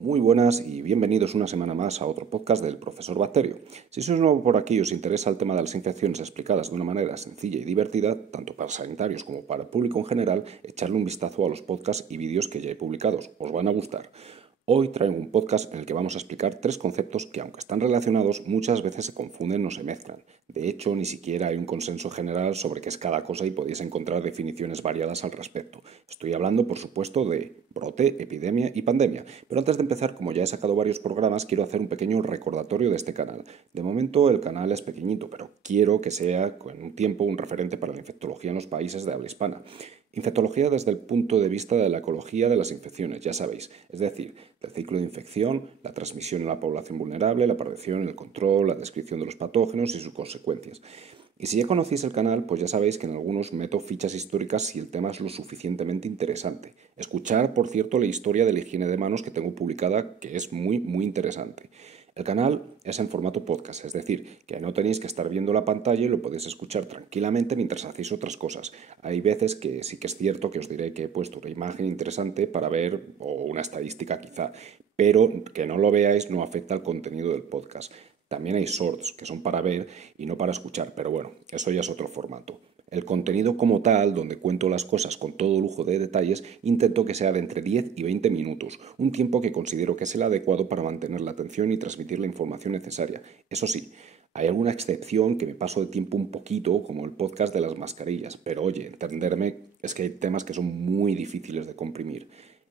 Muy buenas y bienvenidos una semana más a otro podcast del Profesor Bacterio. Si sois nuevo por aquí y os interesa el tema de las infecciones explicadas de una manera sencilla y divertida, tanto para sanitarios como para el público en general, echarle un vistazo a los podcasts y vídeos que ya he publicados. Os van a gustar. Hoy traigo un podcast en el que vamos a explicar tres conceptos que, aunque están relacionados, muchas veces se confunden o se mezclan. De hecho, ni siquiera hay un consenso general sobre qué es cada cosa y podéis encontrar definiciones variadas al respecto. Estoy hablando, por supuesto, de brote, epidemia y pandemia. Pero antes de empezar, como ya he sacado varios programas, quiero hacer un pequeño recordatorio de este canal. De momento, el canal es pequeñito, pero quiero que sea, en un tiempo, un referente para la infectología en los países de habla hispana. Infectología desde el punto de vista de la ecología de las infecciones, ya sabéis, es decir, del ciclo de infección, la transmisión en la población vulnerable, la prevención, el control, la descripción de los patógenos y sus consecuencias. Y si ya conocéis el canal, pues ya sabéis que en algunos meto fichas históricas si el tema es lo suficientemente interesante. Escuchar, por cierto, la historia de la higiene de manos que tengo publicada, que es muy interesante. El canal es en formato podcast, es decir, que no tenéis que estar viendo la pantalla y lo podéis escuchar tranquilamente mientras hacéis otras cosas. Hay veces que sí que es cierto que os diré que he puesto una imagen interesante para ver, o una estadística quizá, pero que no lo veáis no afecta al contenido del podcast. También hay shorts que son para ver y no para escuchar, pero bueno, eso ya es otro formato. El contenido como tal, donde cuento las cosas con todo lujo de detalles, intento que sea de entre 10 y 20 minutos, un tiempo que considero que es el adecuado para mantener la atención y transmitir la información necesaria. Eso sí, hay alguna excepción que me paso de tiempo un poquito, como el podcast de las mascarillas, pero oye, entenderme es que hay temas que son muy difíciles de comprimir.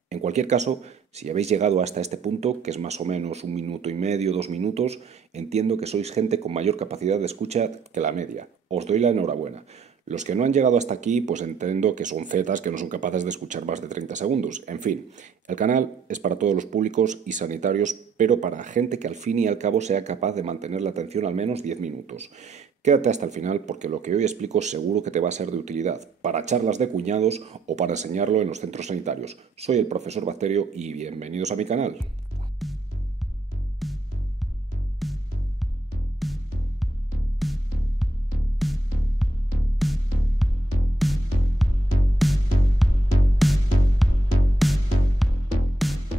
En cualquier caso, si habéis llegado hasta este punto, que es más o menos 1 minuto y medio, 2 minutos, entiendo que sois gente con mayor capacidad de escucha que la media. Os doy la enhorabuena. Los que no han llegado hasta aquí, pues entiendo que son zetas que no son capaces de escuchar más de 30 segundos. En fin, el canal es para todos los públicos y sanitarios, pero para gente que al fin y al cabo sea capaz de mantener la atención al menos 10 minutos. Quédate hasta el final porque lo que hoy explico seguro que te va a ser de utilidad, para charlas de cuñados o para enseñarlo en los centros sanitarios. Soy el profesor Bacterio y bienvenidos a mi canal.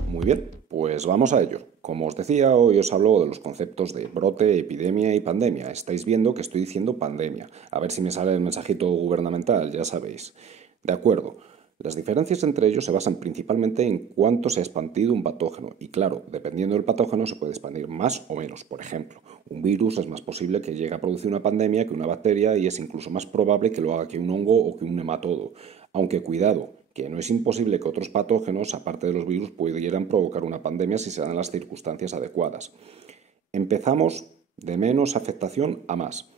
Muy bien, pues vamos a ello. Como os decía, hoy os hablo de los conceptos de brote, epidemia y pandemia. Estáis viendo que estoy diciendo pandemia. A ver si me sale el mensajito gubernamental, ya sabéis. De acuerdo. Las diferencias entre ellos se basan principalmente en cuánto se ha expandido un patógeno. Y claro, dependiendo del patógeno se puede expandir más o menos. Por ejemplo, un virus es más posible que llegue a producir una pandemia que una bacteria y es incluso más probable que lo haga que un hongo o que un nematodo. Aunque cuidado, que no es imposible que otros patógenos, aparte de los virus, pudieran provocar una pandemia si se dan las circunstancias adecuadas. Empezamos de menos afectación a más.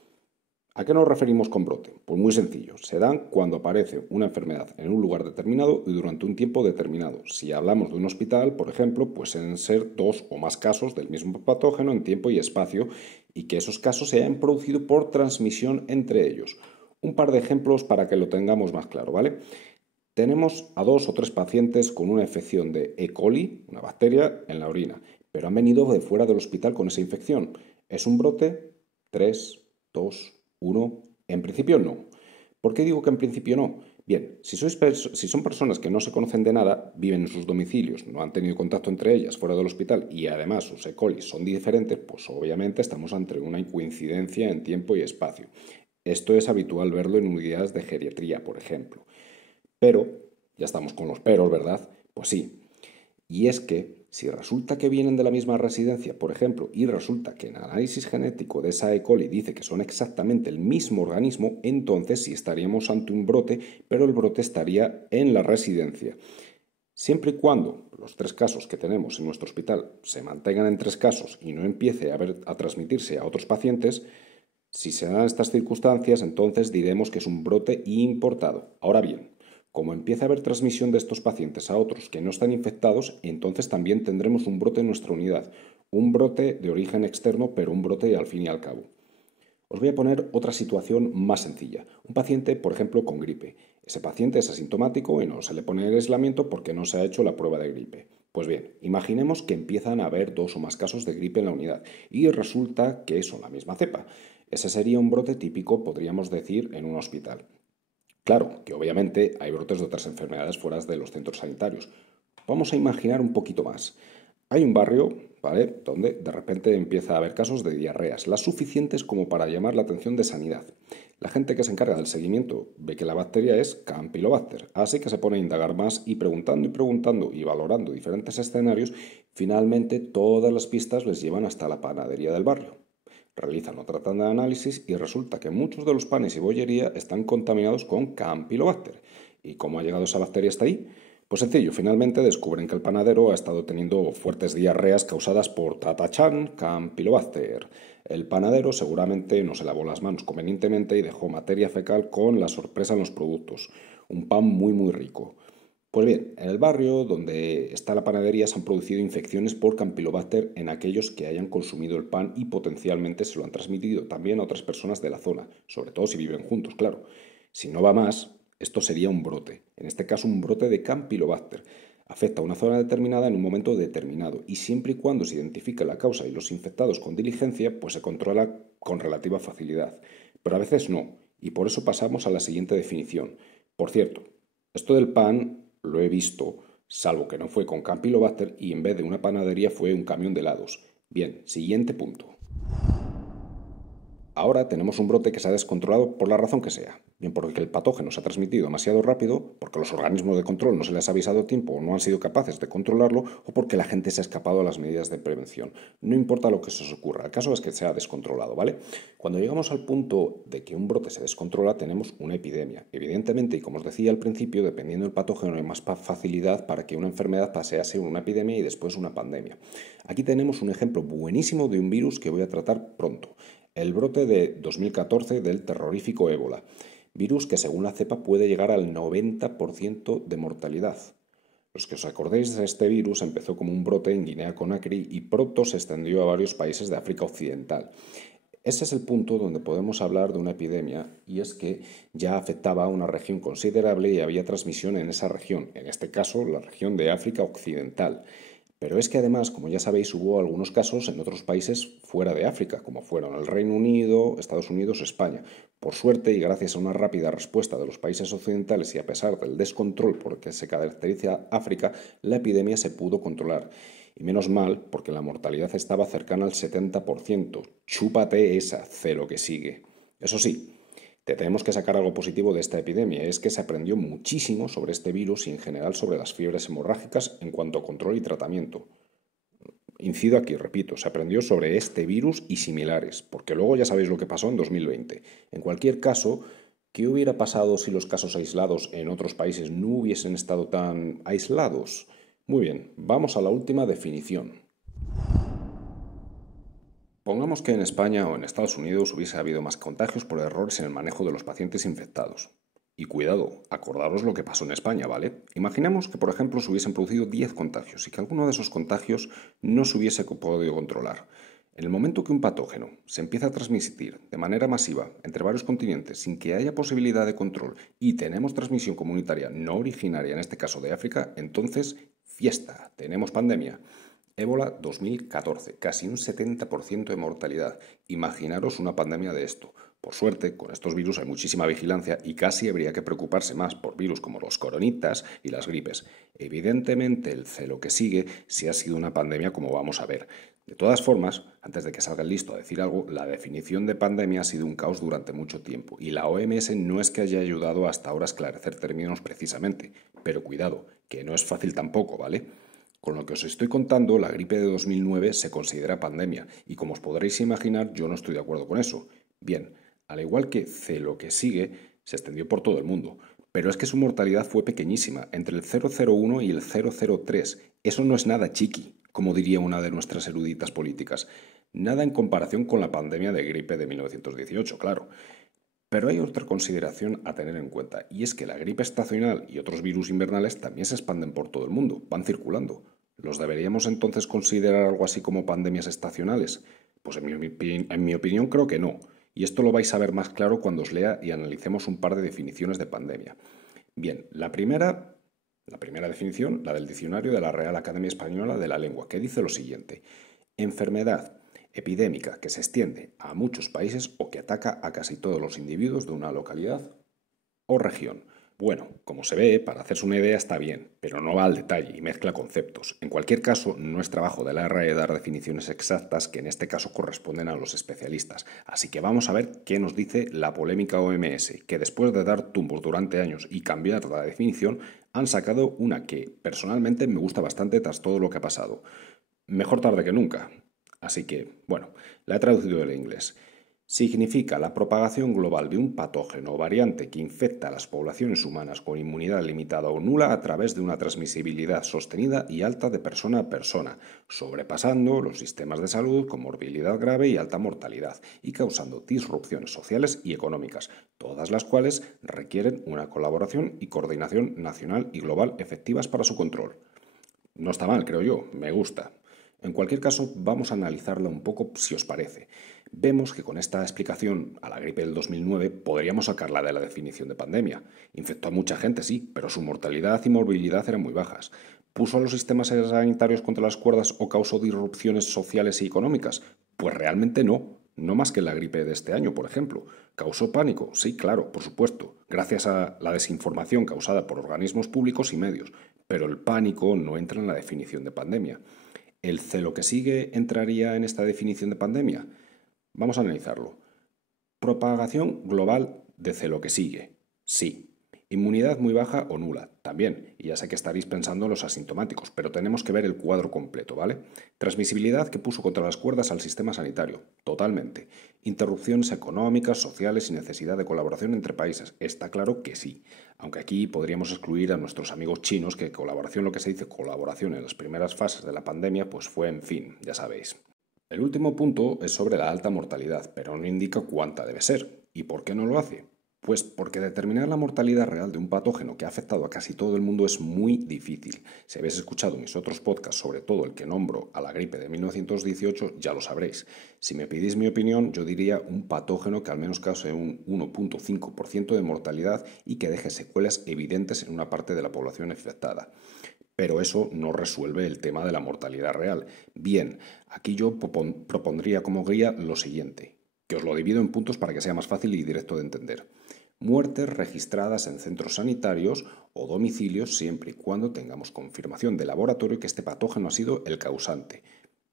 ¿A qué nos referimos con brote? Pues muy sencillo, se dan cuando aparece una enfermedad en un lugar determinado y durante un tiempo determinado. Si hablamos de un hospital, por ejemplo, pues pueden ser 2 o más casos del mismo patógeno en tiempo y espacio y que esos casos se hayan producido por transmisión entre ellos. Un par de ejemplos para que lo tengamos más claro, ¿vale? Tenemos a 2 o 3 pacientes con una infección de E. coli, una bacteria, en la orina, pero han venido de fuera del hospital con esa infección. ¿Es un brote? 3, 2, 1. En principio no. ¿Por qué digo que en principio no? Bien, si son personas que no se conocen de nada, viven en sus domicilios, no han tenido contacto entre ellas fuera del hospital y además sus E. coli son diferentes, pues obviamente estamos ante una coincidencia en tiempo y espacio. Esto es habitual verlo en unidades de geriatría, por ejemplo. Pero, ya estamos con los peros, ¿verdad? Pues sí. Y es que si resulta que vienen de la misma residencia, por ejemplo, y resulta que el análisis genético de esa E. coli dice que son exactamente el mismo organismo, entonces sí estaríamos ante un brote, pero el brote estaría en la residencia. Siempre y cuando los 3 casos que tenemos en nuestro hospital se mantengan en 3 casos y no empiece a transmitirse a otros pacientes, si se dan estas circunstancias, entonces diremos que es un brote importado. Ahora bien, como empieza a haber transmisión de estos pacientes a otros que no están infectados, entonces también tendremos un brote en nuestra unidad. Un brote de origen externo, pero un brote al fin y al cabo. Os voy a poner otra situación más sencilla. Un paciente, por ejemplo, con gripe. Ese paciente es asintomático y no se le pone el aislamiento porque no se ha hecho la prueba de gripe. Pues bien, imaginemos que empiezan a haber 2 o más casos de gripe en la unidad y resulta que son la misma cepa. Ese sería un brote típico, podríamos decir, en un hospital. Claro, que obviamente hay brotes de otras enfermedades fuera de los centros sanitarios. Vamos a imaginar un poquito más. Hay un barrio, ¿vale?, donde de repente empieza a haber casos de diarreas, las suficientes como para llamar la atención de sanidad. La gente que se encarga del seguimiento ve que la bacteria es Campylobacter, así que se pone a indagar más y preguntando y valorando diferentes escenarios, finalmente todas las pistas les llevan hasta la panadería del barrio. Realizan otra tanda de análisis y resulta que muchos de los panes y bollería están contaminados con Campylobacter. ¿Y cómo ha llegado esa bacteria hasta ahí? Pues sencillo, finalmente descubren que el panadero ha estado teniendo fuertes diarreas causadas por Tatachan Campylobacter. El panadero seguramente no se lavó las manos convenientemente y dejó materia fecal con la sorpresa en los productos. Un pan muy rico. Pues bien, en el barrio donde está la panadería se han producido infecciones por Campylobacter en aquellos que hayan consumido el pan y potencialmente se lo han transmitido también a otras personas de la zona, sobre todo si viven juntos, claro. Si no va más, esto sería un brote, en este caso un brote de Campylobacter. Afecta a una zona determinada en un momento determinado y siempre y cuando se identifique la causa y los infectados con diligencia, pues se controla con relativa facilidad. Pero a veces no, y por eso pasamos a la siguiente definición. Por cierto, esto del pan lo he visto, salvo que no fue con Campylobacter y en vez de una panadería fue un camión de helados. Bien, siguiente punto. Ahora tenemos un brote que se ha descontrolado por la razón que sea. Bien porque el patógeno se ha transmitido demasiado rápido, porque los organismos de control no se les ha avisado a tiempo o no han sido capaces de controlarlo, o porque la gente se ha escapado a las medidas de prevención. No importa lo que se os ocurra, el caso es que se ha descontrolado, ¿vale? Cuando llegamos al punto de que un brote se descontrola, tenemos una epidemia. Evidentemente, y como os decía al principio, dependiendo del patógeno hay más facilidad para que una enfermedad pase a ser una epidemia y después una pandemia. Aquí tenemos un ejemplo buenísimo de un virus que voy a tratar pronto. El brote de 2014 del terrorífico ébola, virus que según la cepa puede llegar al 90% de mortalidad. Los que os acordéis de este virus empezó como un brote en Guinea-Conakry y pronto se extendió a varios países de África Occidental. Ese es el punto donde podemos hablar de una epidemia y es que ya afectaba a una región considerable y había transmisión en esa región, en este caso la región de África Occidental. Pero es que además, como ya sabéis, hubo algunos casos en otros países fuera de África, como fueron el Reino Unido, Estados Unidos o España. Por suerte y gracias a una rápida respuesta de los países occidentales y a pesar del descontrol por que se caracteriza África, la epidemia se pudo controlar. Y menos mal, porque la mortalidad estaba cercana al 70%. Chúpate esa, sé lo que sigue. Eso sí, te tenemos que sacar algo positivo de esta epidemia, es que se aprendió muchísimo sobre este virus y en general sobre las fiebres hemorrágicas en cuanto a control y tratamiento. Incido aquí, repito, se aprendió sobre este virus y similares, porque luego ya sabéis lo que pasó en 2020. En cualquier caso, ¿qué hubiera pasado si los casos aislados en otros países no hubiesen estado tan aislados? Muy bien, vamos a la última definición. Pongamos que en España o en Estados Unidos hubiese habido más contagios por errores en el manejo de los pacientes infectados. Y cuidado, acordaros lo que pasó en España, ¿vale? Imaginemos que, por ejemplo, se hubiesen producido 10 contagios y que alguno de esos contagios no se hubiese podido controlar. En el momento que un patógeno se empieza a transmitir de manera masiva entre varios continentes sin que haya posibilidad de control y tenemos transmisión comunitaria no originaria, en este caso de África, entonces fiesta, tenemos pandemia. Ébola 2014, casi un 70% de mortalidad. Imaginaros una pandemia de esto. Por suerte, con estos virus hay muchísima vigilancia y casi habría que preocuparse más por virus como los coronitas y las gripes. Evidentemente, el celo que sigue sí ha sido una pandemia como vamos a ver. De todas formas, antes de que salga el listo a decir algo, la definición de pandemia ha sido un caos durante mucho tiempo y la OMS no es que haya ayudado hasta ahora a esclarecer términos precisamente. Pero cuidado, que no es fácil tampoco, ¿vale? Con lo que os estoy contando, la gripe de 2009 se considera pandemia y como os podréis imaginar yo no estoy de acuerdo con eso. Bien, al igual que C lo que sigue, se extendió por todo el mundo, pero es que su mortalidad fue pequeñísima, entre el 001 y el 003. Eso no es nada chiqui, como diría una de nuestras eruditas políticas. Nada en comparación con la pandemia de gripe de 1918, claro. Pero hay otra consideración a tener en cuenta, y es que la gripe estacional y otros virus invernales también se expanden por todo el mundo, van circulando. ¿Los deberíamos entonces considerar algo así como pandemias estacionales? Pues en mi opinión creo que no, y esto lo vais a ver más claro cuando os lea y analicemos un par de definiciones de pandemia. Bien, la primera definición, la del diccionario de la Real Academia Española de la Lengua, que dice lo siguiente: enfermedad epidémica que se extiende a muchos países o que ataca a casi todos los individuos de una localidad o región. Bueno, como se ve, para hacerse una idea está bien, pero no va al detalle y mezcla conceptos. En cualquier caso, no es trabajo de la RAE dar definiciones exactas que en este caso corresponden a los especialistas. Así que vamos a ver qué nos dice la polémica OMS, que después de dar tumbos durante años y cambiar la definición, han sacado una que personalmente me gusta bastante tras todo lo que ha pasado. Mejor tarde que nunca. Así que, bueno, la he traducido del inglés. Significa la propagación global de un patógeno o variante que infecta a las poblaciones humanas con inmunidad limitada o nula a través de una transmisibilidad sostenida y alta de persona a persona, sobrepasando los sistemas de salud con morbilidad grave y alta mortalidad y causando disrupciones sociales y económicas, todas las cuales requieren una colaboración y coordinación nacional y global efectivas para su control. No está mal, creo yo, me gusta. En cualquier caso, vamos a analizarla un poco si os parece. Vemos que con esta explicación a la gripe del 2009 podríamos sacarla de la definición de pandemia. Infectó a mucha gente, sí, pero su mortalidad y morbilidad eran muy bajas. ¿Puso a los sistemas sanitarios contra las cuerdas o causó disrupciones sociales y económicas? Pues realmente no. No más que la gripe de este año, por ejemplo. ¿Causó pánico? Sí, claro, por supuesto, gracias a la desinformación causada por organismos públicos y medios. Pero el pánico no entra en la definición de pandemia. ¿El celo que sigue entraría en esta definición de pandemia? Vamos a analizarlo. Propagación global de celo que sigue. Sí. Inmunidad muy baja o nula. También. Y ya sé que estaréis pensando en los asintomáticos, pero tenemos que ver el cuadro completo, ¿vale? Transmisibilidad que puso contra las cuerdas al sistema sanitario. Totalmente. Interrupciones económicas, sociales y necesidad de colaboración entre países. Está claro que sí. Aunque aquí podríamos excluir a nuestros amigos chinos, que colaboración, lo que se dice colaboración en las primeras fases de la pandemia, pues fue, en fin, ya sabéis. El último punto es sobre la alta mortalidad, pero no indica cuánta debe ser. ¿Y por qué no lo hace? Pues porque determinar la mortalidad real de un patógeno que ha afectado a casi todo el mundo es muy difícil. Si habéis escuchado mis otros podcasts, sobre todo el que nombro a la gripe de 1918, ya lo sabréis. Si me pedís mi opinión, yo diría un patógeno que al menos cause un 1,5% de mortalidad y que deje secuelas evidentes en una parte de la población infectada. Pero eso no resuelve el tema de la mortalidad real. Bien, aquí yo propondría como guía lo siguiente, que os lo divido en puntos para que sea más fácil y directo de entender. Muertes registradas en centros sanitarios o domicilios siempre y cuando tengamos confirmación de laboratorio que este patógeno ha sido el causante.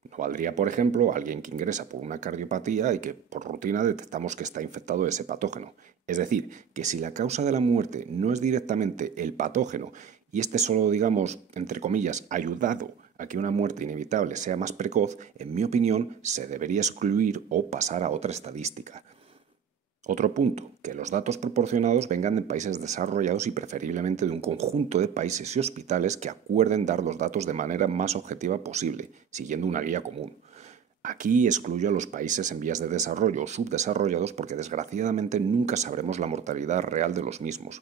No valdría, por ejemplo, alguien que ingresa por una cardiopatía y que por rutina detectamos que está infectado de ese patógeno. Es decir, que si la causa de la muerte no es directamente el patógeno y este solo, digamos, entre comillas, ayudado a que una muerte inevitable sea más precoz, en mi opinión, se debería excluir o pasar a otra estadística. Otro punto, que los datos proporcionados vengan de países desarrollados y preferiblemente de un conjunto de países y hospitales que acuerden dar los datos de manera más objetiva posible, siguiendo una guía común. Aquí excluyo a los países en vías de desarrollo o subdesarrollados porque desgraciadamente nunca sabremos la mortalidad real de los mismos.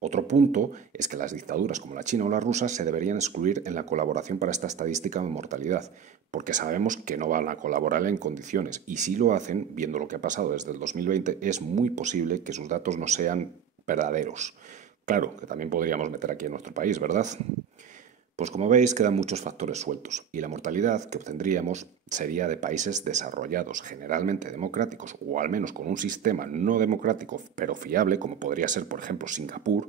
Otro punto es que las dictaduras como la China o la rusa se deberían excluir en la colaboración para esta estadística de mortalidad, porque sabemos que no van a colaborar en condiciones y si lo hacen, viendo lo que ha pasado desde el 2020, es muy posible que sus datos no sean verdaderos. Claro, que también podríamos meter aquí en nuestro país, ¿verdad? Pues como veis, quedan muchos factores sueltos y la mortalidad que obtendríamos sería de países desarrollados, generalmente democráticos o al menos con un sistema no democrático pero fiable, como podría ser por ejemplo Singapur,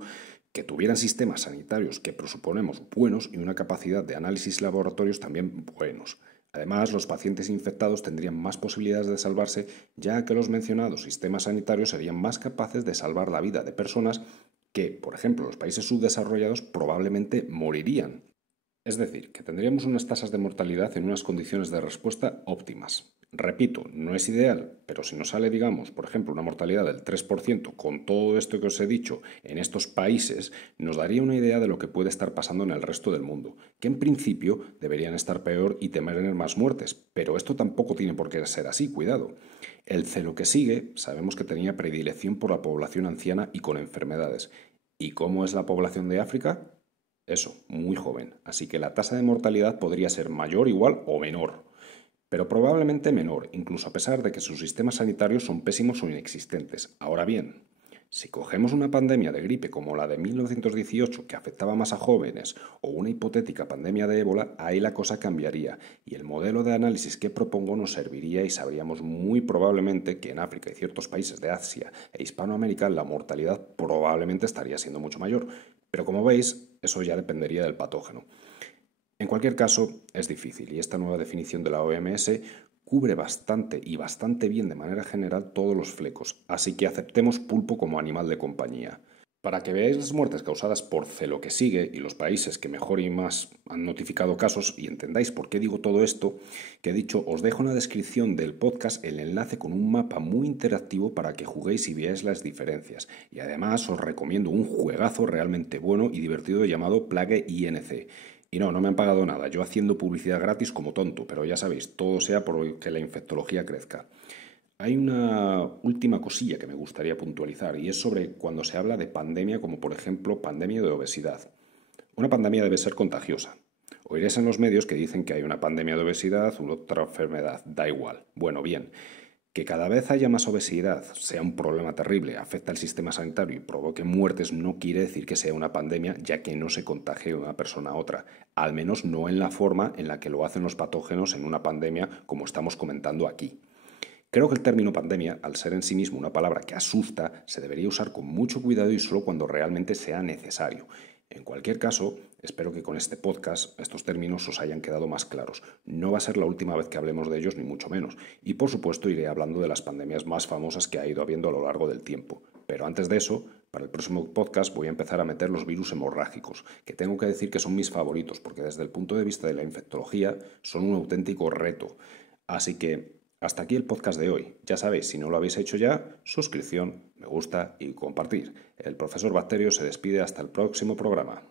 que tuvieran sistemas sanitarios que presuponemos buenos y una capacidad de análisis laboratorios también buenos. Además, los pacientes infectados tendrían más posibilidades de salvarse, ya que los mencionados sistemas sanitarios serían más capaces de salvar la vida de personas que, por ejemplo, los países subdesarrollados probablemente morirían. Es decir, que tendríamos unas tasas de mortalidad en unas condiciones de respuesta óptimas. Repito, no es ideal, pero si nos sale, digamos, por ejemplo, una mortalidad del 3% con todo esto que os he dicho en estos países, nos daría una idea de lo que puede estar pasando en el resto del mundo, que en principio deberían estar peor y temer más muertes, pero esto tampoco tiene por qué ser así, cuidado. El celo que sigue, sabemos que tenía predilección por la población anciana y con enfermedades. ¿Y cómo es la población de África? Eso, muy joven, así que la tasa de mortalidad podría ser mayor, igual o menor, pero probablemente menor, incluso a pesar de que sus sistemas sanitarios son pésimos o inexistentes. Ahora bien, Si cogemos una pandemia de gripe como la de 1918, que afectaba más a jóvenes, o una hipotética pandemia de ébola, ahí la cosa cambiaría y el modelo de análisis que propongo nos serviría y sabríamos muy probablemente que en África y ciertos países de Asia e Hispanoamérica la mortalidad probablemente estaría siendo mucho mayor. Pero como veis, eso ya dependería del patógeno. En cualquier caso, es difícil y esta nueva definición de la OMS cubre bastante y bastante bien de manera general todos los flecos, así que aceptemos pulpo como animal de compañía. Para que veáis las muertes causadas por C lo que sigue y los países que mejor y más han notificado casos y entendáis por qué digo todo esto, que he dicho, os dejo en la descripción del podcast el enlace con un mapa muy interactivo para que juguéis y veáis las diferencias. Y además os recomiendo un juegazo realmente bueno y divertido llamado Plague INC. Y no me han pagado nada, yo haciendo publicidad gratis como tonto, pero ya sabéis, todo sea por que la infectología crezca. Hay una última cosilla que me gustaría puntualizar y es sobre cuando se habla de pandemia, como por ejemplo pandemia de obesidad. Una pandemia debe ser contagiosa. Oiréis en los medios que dicen que hay una pandemia de obesidad u otra enfermedad, da igual. Bueno, bien, que cada vez haya más obesidad sea un problema terrible, afecta al sistema sanitario y provoque muertes no quiere decir que sea una pandemia, ya que no se contagie de una persona a otra, al menos no en la forma en la que lo hacen los patógenos en una pandemia como estamos comentando aquí. Creo que el término pandemia, al ser en sí mismo una palabra que asusta, se debería usar con mucho cuidado y solo cuando realmente sea necesario. En cualquier caso, espero que con este podcast estos términos os hayan quedado más claros. No va a ser la última vez que hablemos de ellos, ni mucho menos. Y por supuesto iré hablando de las pandemias más famosas que ha ido habiendo a lo largo del tiempo. Pero antes de eso, para el próximo podcast voy a empezar a meter los virus hemorrágicos, que tengo que decir que son mis favoritos, porque desde el punto de vista de la infectología son un auténtico reto. Así que hasta aquí el podcast de hoy. Ya sabéis, si no lo habéis hecho ya, suscripción, me gusta y compartir. El profesor Bacterio se despide hasta el próximo programa.